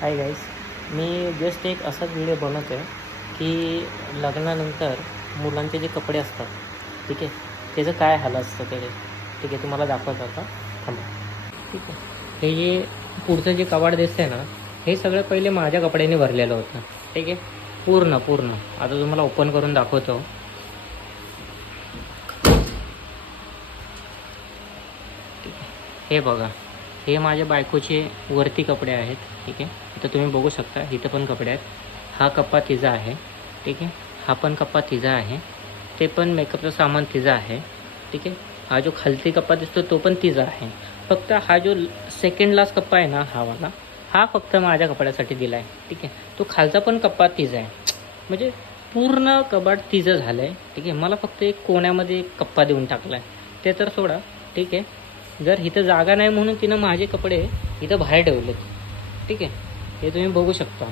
Hi guys, मी just एक असाच video बनवतो आहे की लग्नानंतर मुलांचे जे कपडे असतात, ठीक आहे, त्याचं काय हाल असतं ते, ठीक आहे, तुम्हाला दाखवतो आता. थांबा. ठीक आहे, हे जे पुढचं जे कबाड दिसतंय ना, हे सगळं पहिले माझ्या कपड्याने भरलेलं होतं. ठीक आहे, पूर्ण पूर्ण. आता तुम्हाला ओपन करून दाखवतो. ठीक आहे, हे बघा, हे माझ्या बायकोचे वरती कपडे आहेत. ठीक आहे, इथं तुम्ही बघू शकता, इथं पण कपडे आहेत. हा कप्पा तिचा आहे. ठीक आहे, हा पण कप्पा तिचा आहे. ते पण मेकअपचं सामान तिचं आहे. ठीक आहे, हा जो खालती कप्पा दिसतो तो पण तिचा आहे. फक्त हा जो सेकंड लास्ट कप्पा आहे ना, हा वाला, हा फक्त माझ्या कपड्यासाठी दिला आहे. ठीक आहे, तो खालचा पण कप्पा तिचा आहे. म्हणजे पूर्ण कबाड तिचं झालं आहे. ठीक आहे, मला फक्त एक कोण्यामध्ये एक कप्पा देऊन टाकला आहे, ते तर सोडा. ठीक आहे, जर इथं जागा नाही म्हणून तिनं माझे कपडे इथं बाहेर ठेवलेत. ठीक आहे, हे तुम्ही बघू शकता.